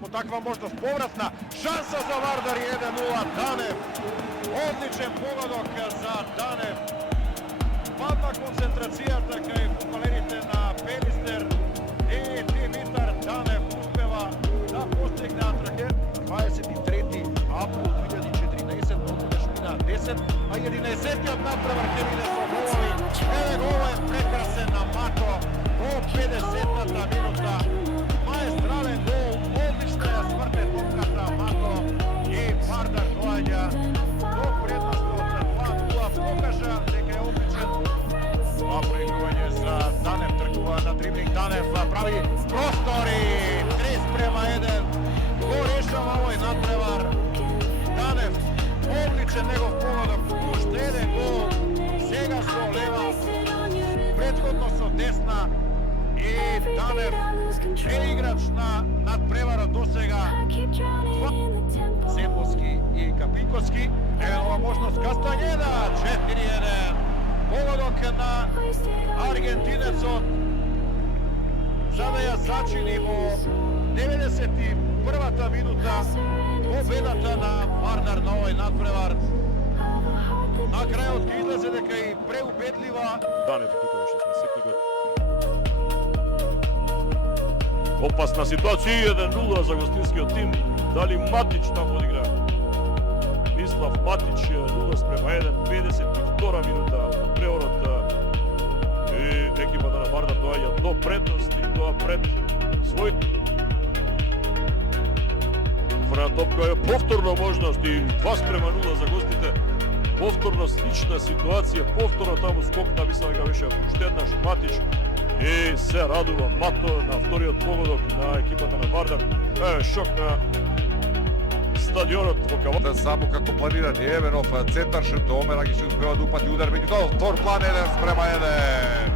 по таква можност. Повратна шанса за Вардар и 1-0. Данев. Одличен погодок за Данев. Падна концентрацијата кај фудбалерите на Пелистер и Димитар Данев успева да постигне трагедија. 23 април 2014, однаш мина 10, а 11-тиот натпревар ќе биде со голови. Еве гол е прекрасен на Мато во 50-та минута. Маестрален гол, одлична ја сврте топката Мато и Вардар доаѓа до предноста од 2-0, покажа дека е одличен. Това проигрување за Данев, тргува на дриблинг Данев, прави простори, 3:1, го решава овој надпревар. Данев, одличен негов погодок, уште еден гол, сега со лева, претходно со десна и Данев е играч на надпреварот до сега. Сембовски и Капинковски, еве ова можност Кастанједа, 4:1. Погодок на аргентинецот за да ја зачини во 91-та минута победата на Вардар на овој надпревар. На крајот ќе излезе дека и преубедлива. Данев тука што сме секој год. Опасна ситуација, 1-0 за гостинскиот тим. Дали Матич таму одигра? Мислав Матич 0:1, 52 минута од преворот и екипата на Вардар доаѓа до предност и тоа пред свој врна топка е повторно можност и 2:0 за гостите. Повторно слична ситуација, повторно таму скок на висока беше уште еднаш Матич и се радува Мато на вториот погодок на екипата на Вардар. Шок на стадионот во Кавала. Само како планиран Еверов, центар шут, Омерагич успева да упати удар меѓу втор план 1:1.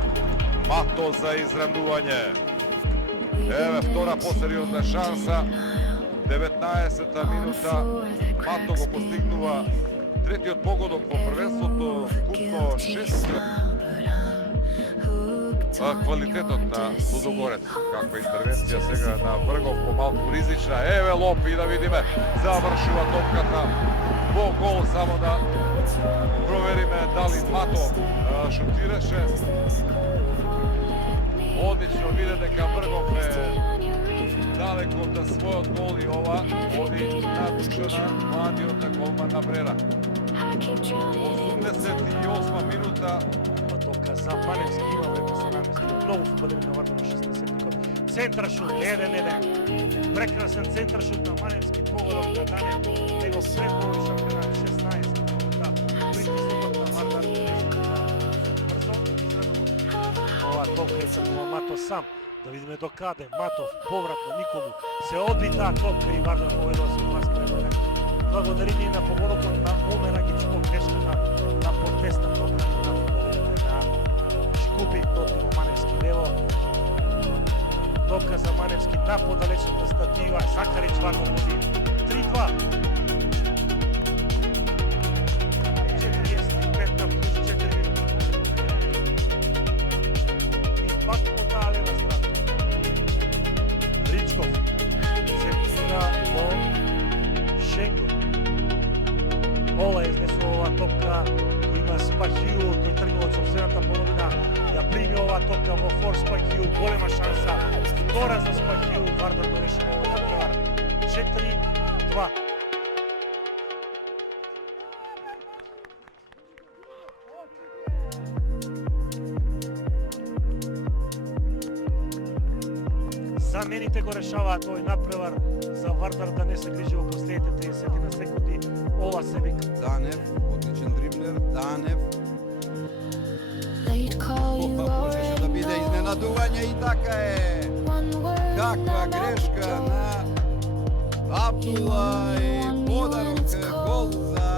Мато за изравнување. Еве втора посериозна шанса. 19-та минута. Мато го постигнува третиот погодок во првенството, вкупно 6. Квалитетот на Лудогорец, каква интервенција сега на Вргов, помалку ризична. Еве лоп и да видиме, завршува топката во гол, само да провериме дали Мато шутираше. Одлично виде дека Вргов е далеко од својот гол и ова оди на душа на младиот голман на Брера. 88 минута. Топка за Маневски, имаме по се наместили многу фудбалери на Вардар на 16-тикот. Центар шут, 1:1. Прекрасен центар шут на Маневски, погодок на Данев, него предполи шампионат 16 минута. Притиснокот на Вардар брзо израдува. Ова топка е тргува Мато сам. Да видиме до каде Матов, повратно никому. Се одби таа топка и Вардар победува со 2:1. Благодарение на погодокот на Омерагич по грешката на подтесната одбрана на фудбалерите на Шкупи против Маневски лево. Топка за Маневски на подалечната статива. Захарич Вардар води 3:2. 45 на плюс 4 минути. И пак по таа лева страна. Ричков се мина во Шенго. Ола изнесува ова топка, кој има Спахију, кој тргнува од собствената половина, ја прими ова топка во фор Спахију, голема шанса, втора за Спахију, Вардар го решава овој надпревар, 4:2. Замените го решаваат овој надпревар за Вардар да не се грижи во последните 30 на секунди. Ова се вика. Данев, одличен дриблер, Данев. Можеше да биде изненадување и така е. Каква грешка на Абдула и подарок гол за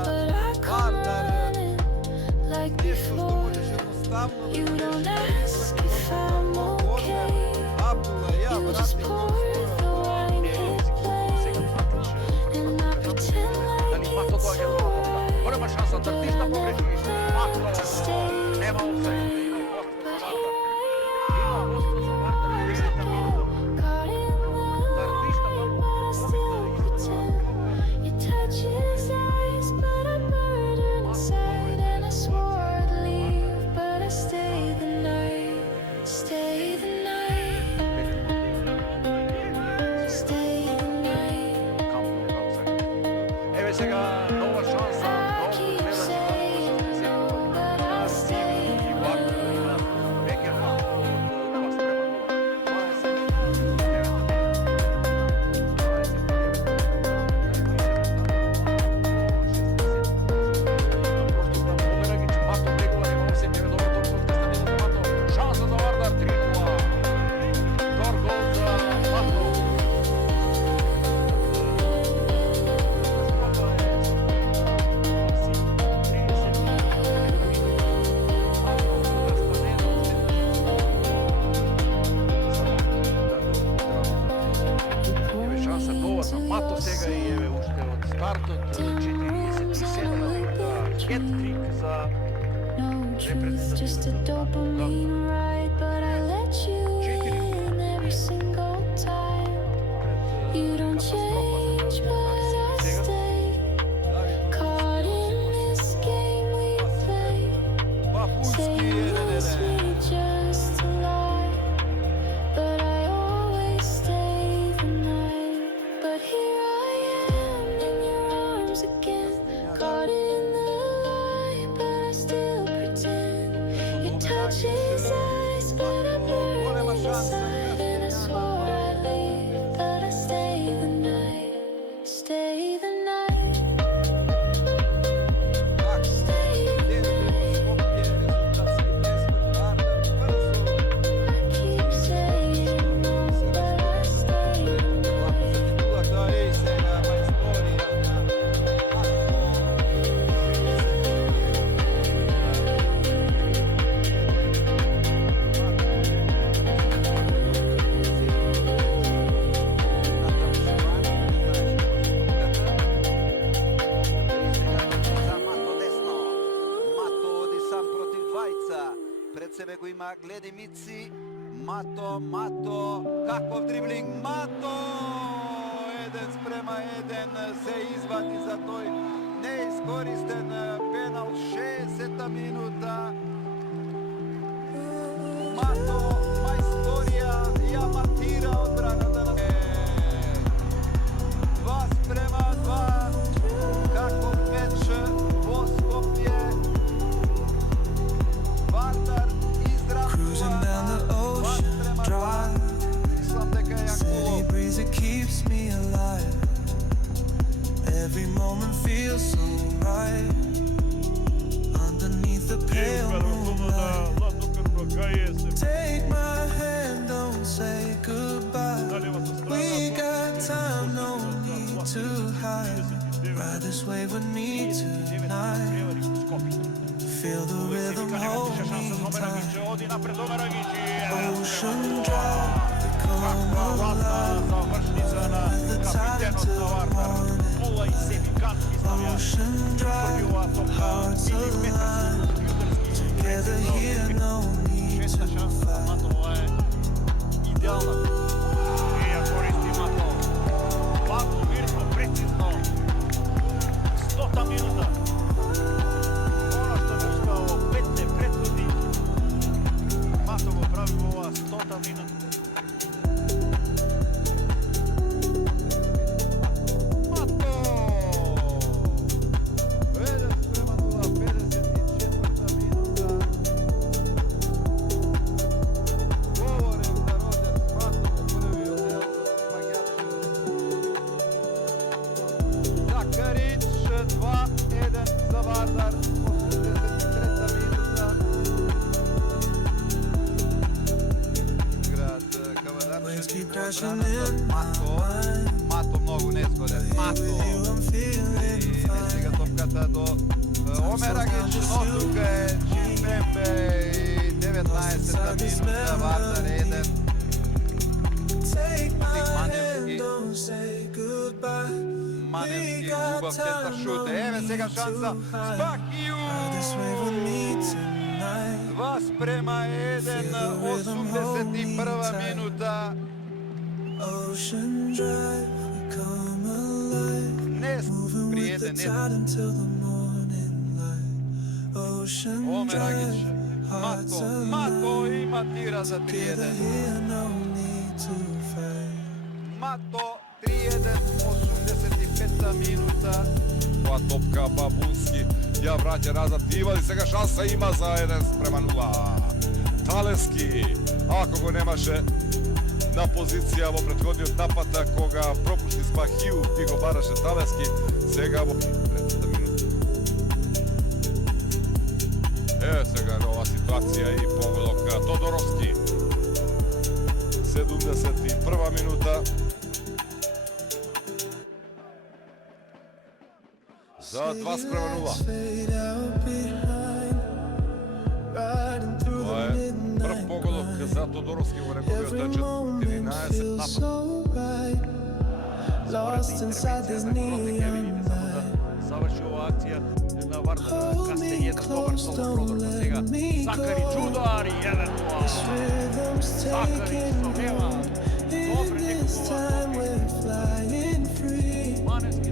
Вардар. Нешто што можеше едноставно да се Абдула ја врати гол. Мато доаѓа до топка. Голема шанса да тишта погреши. Мато нема офсајд. Има сега нова шанса, ново гледани на Сиви и Вардар и на Бекерман од 2 шанса за Вардар 3:0. Втор гол за Мато. Еве шанса нова за Мато сега и еве уште од стартот 47 минута хет-трик за It's just a dopamine ride, but I let you in every single time. You don't change, but I stay caught in this game we play. Say you miss me just to lie, but I always stay the night. But here I am in your arms again, caught in the light, but I still pretend. Your touch is ice, but I burn inside, and I swore I'd leave, but I stay the night, stay the night. Так, Keep saying no, but I stay the night. Пред себе го има Гледи Мици. Мато, каков дриблинг, Мато! 1:1 се извади за тој неискористен пенал 60-та минута. Мато, мајсторија, ја матира одбраната на 2:2. Каков меч во Скопје. Вардар Cruising down the ocean drive, Мислам дека е steady Јакулов. breeze that keeps me alive. Every moment feels so right. Underneath the И pale успеа да го moonlight. на Златокрвно Гаје се Take my hand, don't say goodbye. на левата страна. We got time, no need to hide. Ride this wave with me tonight. Feel the rhythm, hold me tight. Оди напред Омерагиќи. Ocean drive, we come alive. Завршница на капитенот на Вардар. Пола и Себикански ставија Ocean drive, првиот топка hearts alive. Together here, no need Шеста to шанса за fight. Мато, ова е идеална. И ја користи Мато. Ладно, мирно, прецизно. 100-та минута. Она што вршка во 5 претходни. Мато го прави во ова 100-та минута. Мато! 1:0, 54-та минута. Говорев за Роджер Мато во првиот дел Магјач. Закарич 2:1 за Вардар, 83-та минута. Играат Waves keep Кавадарчев crashing во in одбраната. my mind. Мато многу незгоден. Мато! With you, I'm feeling Не fine. стига топката до Омерагиќ, но тука е Чимпембе и 19-та минута, Вардар 1. Take my Маневски. hand, don't say goodbye. Маневски убав центар шут. Еве сега шанса. Спакију! Ride this wave with me tonight. 2:1, 81-та минута. Ocean drive, we come alive. Не Moving при with the 1-1. tide until the morning light. Ocean Омерагиќ, drive, hearts Мато alive. и матира за Together 3:1. here, no need to fight. Мато 3:1, 85 65-та минута. Ова топка Бабунски ја враќа назад Иван и сега шанса има за 1:0. Талевски, ако го немаше на позиција во претходниот напад кога пропушти Спахиу и го бараше Талевски, сега во третата минута. Сега нова ситуација и погодок Тодоровски. 71 минута. За 2:0. Тоа е прв погодок за Тодоровски во неговиот 14 напад. Заврши ова акција на Вардар Кастењето, добар соло продор до сега. Сакарич удар и 1:0. Сакарич со лева. Добре некогува. Манески.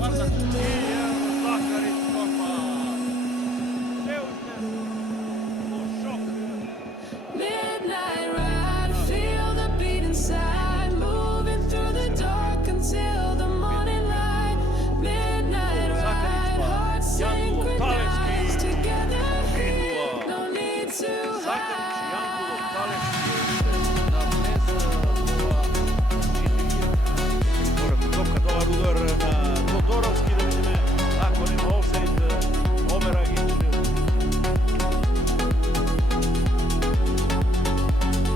Вардар Сакарич торпа. Се уште. Во шок. Midnight ride, feel the beat inside, moving through the dark until the morning light. Midnight ride, hearts synchronized together here, no need to Сакарич, hide. Јанкулов, Талевски на влеза ова 4. Топка, добар удар на Тодоровски, да видиме ако нема офсайд. Омерагич.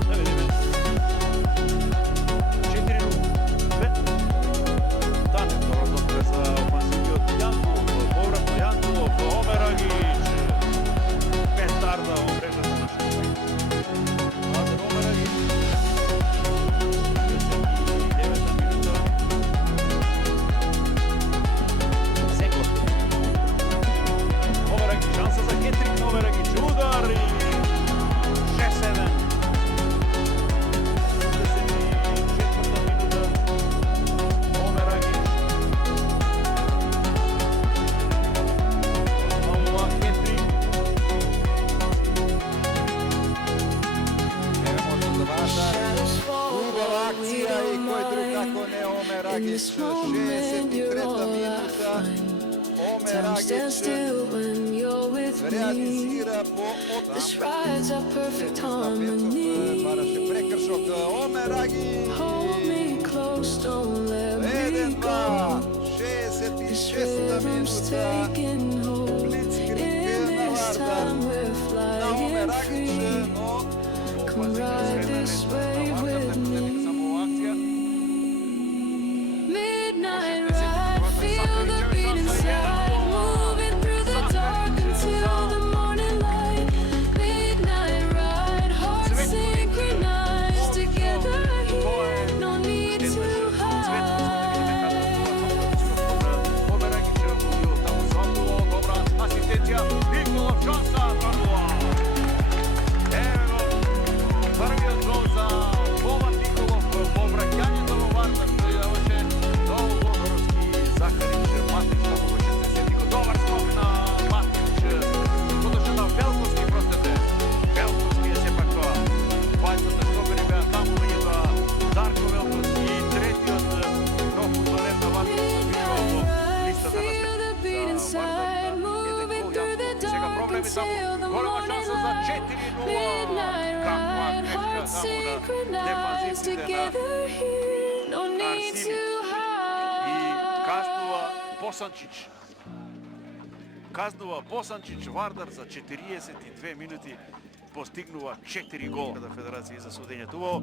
Да видиме. 4:0. Танев, добра топка за офансивниот Јанкулов. Повратно Јанкулов, Омерагич. Петарда во мрежата на Школа. Азар Омерагич. 59 минута. Секот. Омерагич, шанса за хетрик на Омерагич. Удар и 6-7. 64-та минута. Омерагич. Ова хетрик. Еве може за Вардар. Убава акција и кој друг како не Омерагич. 63-та минута. Time stands still when you're with me. Реализира по This ride's our perfect harmony. Бараше прекршок Омерагич. Hold me close, don't let me 1:2. go. This 66-та rhythm's минута. taking hold. In this time we're На flying Омерагич, free. но Come ride this wave with me. Midnight ride, feel the beat inside, moving through the dark until the morning light. Midnight ride, hearts synchronized together here, no need to hide. Омерагич бил таму Сандуло, добра асистенција. Николов шанса, Сандуло. Ево го, првиот гол за Бобан Николов во враќањето во Вардар. Тој даваше до Тодоровски, Захарич, Матич, како го 60-ти. Добар скок на Матич. Подоше на Велковски, простете. Велковски е сепак тоа. Двајцата скокари беа таму, меѓутоа Дарко Велковски и третиот нов фудбалер на Вардар се вишува во листата на Feel the beat inside, moving through the dark until the morning light. Midnight ride, hearts synchronized together here, no need to И hide. казнува Босанчич. Казнува Босанчич Вардар за 42 минути. Постигнува 4 гола на Федерација за судењето. Во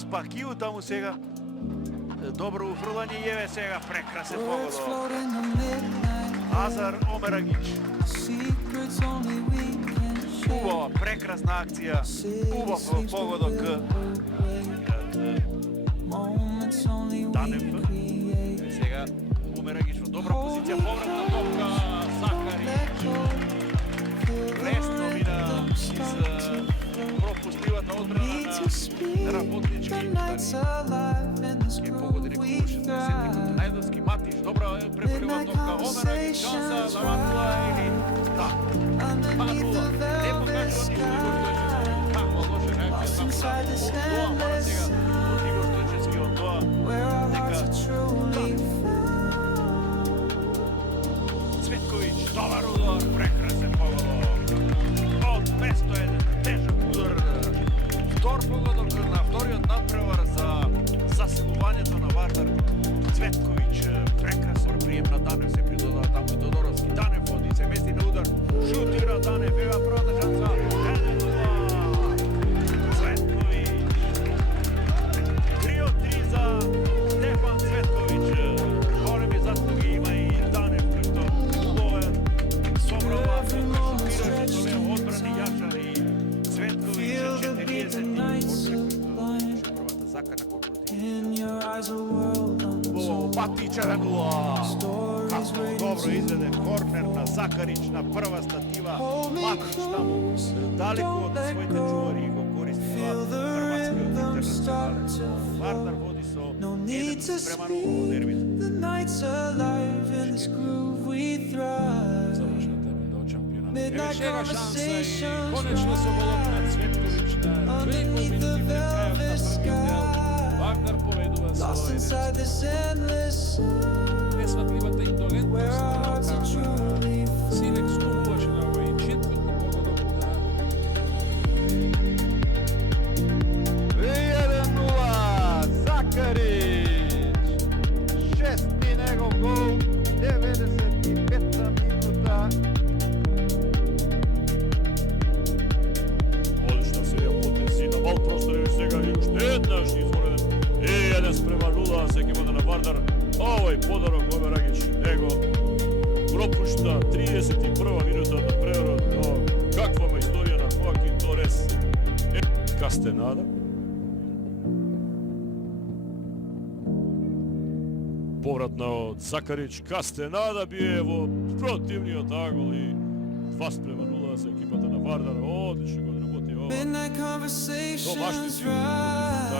Спахиу таму сега. Добро уфрлање и еве сега прекрасен Words погодок. float in the midnight. Азар Омерагич. Secrets only we can share. Убава прекрасна акција. Убав погодок. Moments only we Танев. create. Сега Омерагич во добра позиција, повратна топка, Сакарич. Лесно мина из пропустливата одбрана Need to на speak. работнички. The night's alive and this Ке group погоди we неколку 60 thrive. Најдовски Матич, добра префрлива топка, Омерагич, шанса за 1:0 или да. Underneath the 2:0. Не velvet покажува ништо Игор Стојчевски. sky. Каква лоша реакција Lost само inside на this од тоа, мора сега endless од Игор Стојчевски од тоа. Where our hearts Нека are true прекрасен погодок. Од место еден тежок удар. Втор погодок на вториот надпревар за засилувањето на Вардар. Цветковиќ, прекрасен прием на Данев, се придодава таму и Тодоровски. Данев води, се мести на удар, шутира Данев, ева првата шанса, 1-0. Цветковиќ. 3-3 за Стефан Цветковиќ. Големи заслуги има и Данев, којто убаво собрава, шутираше со лево, одбрани јачари. Цветковиќ 40 првата закана Патич 1-0. Како добро изведе корнер на Закарич на прва статива. Патич таму далеко од своите чувари го користи хрватскиот интернационален. Вардар води со 1-0 во дербито. Еве сега шанса и конечно со голот на Цветковиќ на 2,5 минути пред крајот на првиот дел. Вардар поведува со 1-0. Несватливата индолентност на Силек стумуваше на овој четврти погодок на 1-0 Закарич. Шести негов гол, 95-та минута. Одлична серија потези на мал простор и сега и уште еднаш извореден. И 1-0 за екипата на Вардар. Овој подарок Омерагич него пропушта 31 минута на преворот. Каква историја на Хоакин Торес. Кастенада. Повратна од Закарич. Кастенада бие во противниот агол и 2-0 за екипата на Вардар. Одлично го одработи ова. Midnight conversations right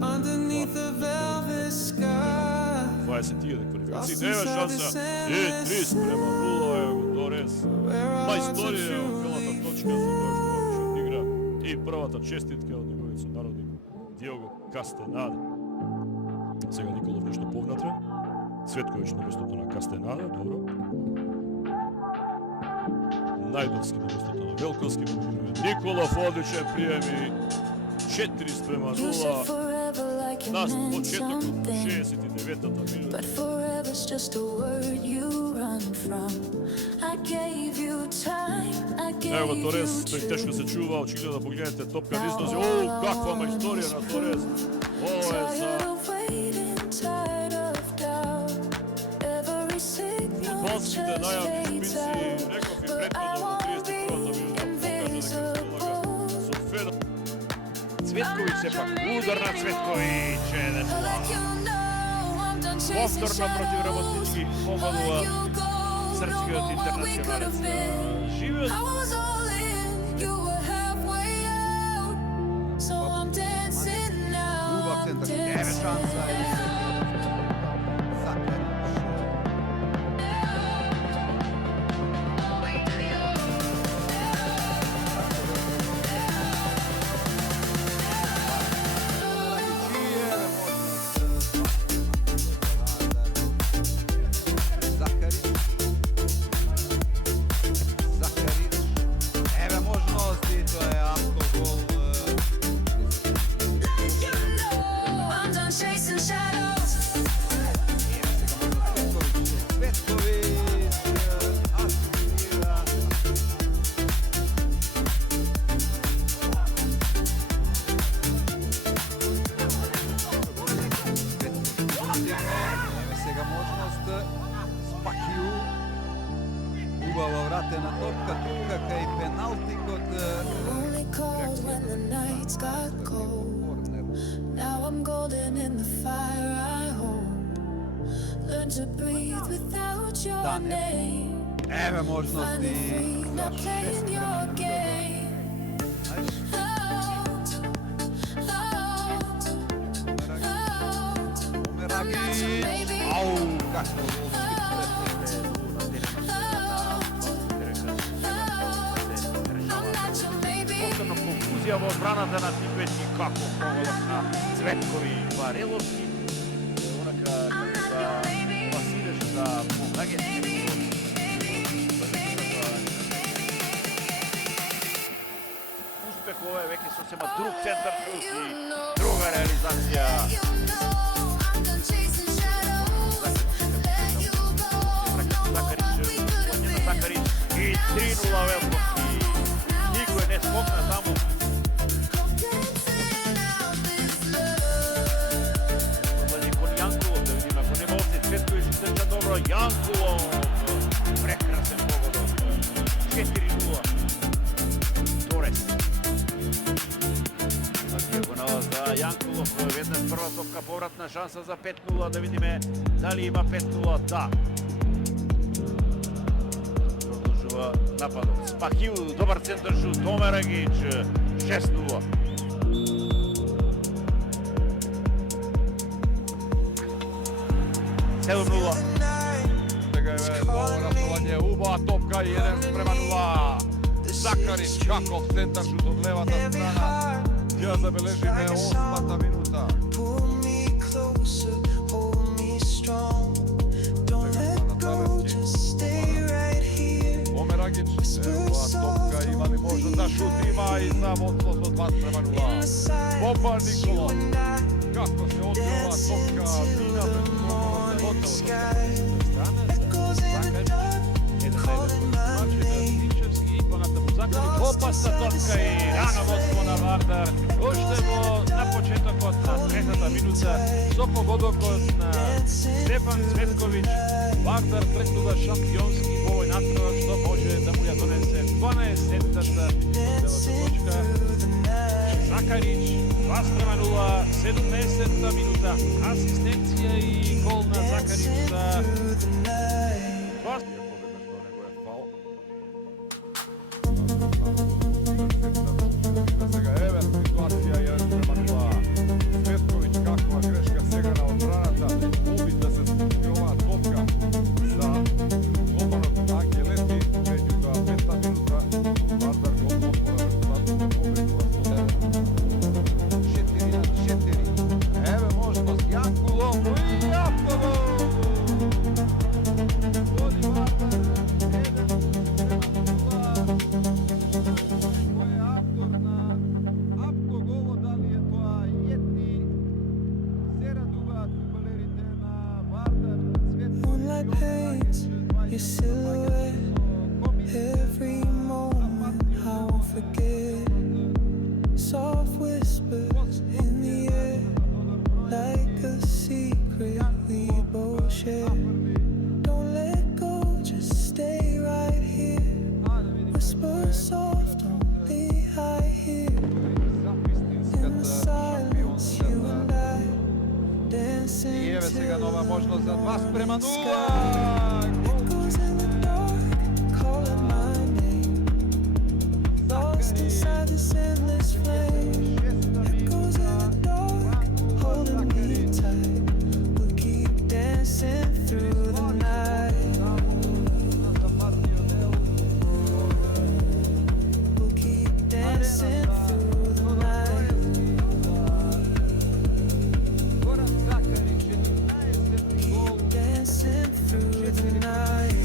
underneath the velvet sky. 21 квалификации, 9 шанса и 3-0 е го Торес. Па историја е велата точка за тоа што Вардар одигра и првата честитка од неговиот сонародник Диого Кастенада. Сега Николов нешто повнатре. Цветковиќ на местото на Кастенада, добро. Најдовски на местото на Велковски. Николов одличен прием и 4-0. Нас почетокот 69-та минута. Ево Торес, тој тешко се чува, очигледно да погледнете топка низ нозе. О, каква мајсторија на Торес. Ова е за фудбалските најавни шпинци. Неков и претходно во 31-та минута покажа дека полага со Федор. Цветковиќ сепак, удар на Цветковиќ, 1-0. Повторно против Работнички погодува српскиот интернационалец. Живеот убав центар. Еве шанса и Закарич. Убава вратена топка, тука кај пеналтикот. Only cold when the nights got cold. Now I'm golden in the fire I hold. Learn to breathe without your name. Еве можности Finally free, not playing your game. Омерагич. Ау, како повторно конфузија во одбраната на Типет и како погодок на Цветкови и Вареловски. Онака како да Василеш да помаѓа центар шут и друга реализација. Закарич и 3:0 Велковски. Никој не скокна таму. Кон Јанкулов, да видим ако не молци, Цветковиќ трча добро, Јанкулов, прекрасен погодок, 4:0. Торес. Диагонала за Јанкулов, веднаш прва топка, повратна шанса за 5:0, да видиме дали има 5:0, да. Продолжува нападот. Спахил, добар центар шут, Томерагич, 6:0. Сега е ново растување, убава топка и 1:0. Закарич, Каков центар шут од левата страна. Ја забележиме 8-та минута. Pull me closer, hold me strong. Don't let go, just stay right here. Омерагич, евоа топка, има ли можност да шут, има и за водството 2:0. Бомба Николов, како се открива топка, мина пред готово. Опасна топка и рано водство на Вардар. Уште на почетокот на третата минута со погодокот на Стефан Цветковиќ. Вардар претнува шампионски во овој натпревар што може да му ја донесе 12-тата точка. Закарич 2:0, 17-та минута. Асистенција и гол на Закарич за Сега еве ситуација 1:0. Цветковиќ, каква грешка сега на одбраната. Обид да се спусти оваа топка за голманот Ангелети. Меѓутоа 5-та минута Вардар го отвора резултатот да победува со 4:4. Еве можност Јанкулов и автогол! Води Вардар 1:0. Moonlight paints your silhouette. Every moment I won't forget. Soft whispers in the air, like a secret we both share. Don't let go, just stay right here. Whisper soft, only I hear. In the silence, you and I dancing И еве сега till нова можност за 2:0. Echoes in the dark, calling my name. Lost inside this endless flame. Echoes in the dark, holding me tight. We'll keep dancing through the night. We'll keep dancing through the night. Keep dancing through the night.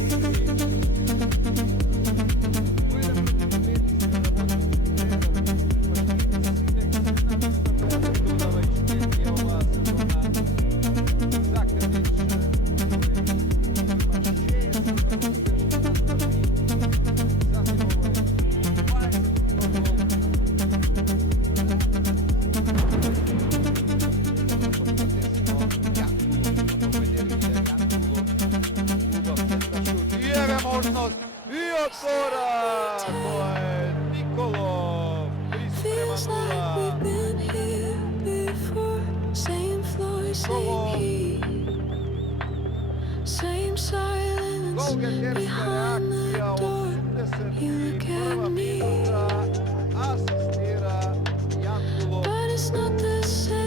И еве можност и отвора. Тоа е Николов. Feels like we've been here before. Same floor, same heat. Same silence Голгетерска behind the реакција door. You look at 81 me, минута. Асистира Јанкулов. but it's not the same.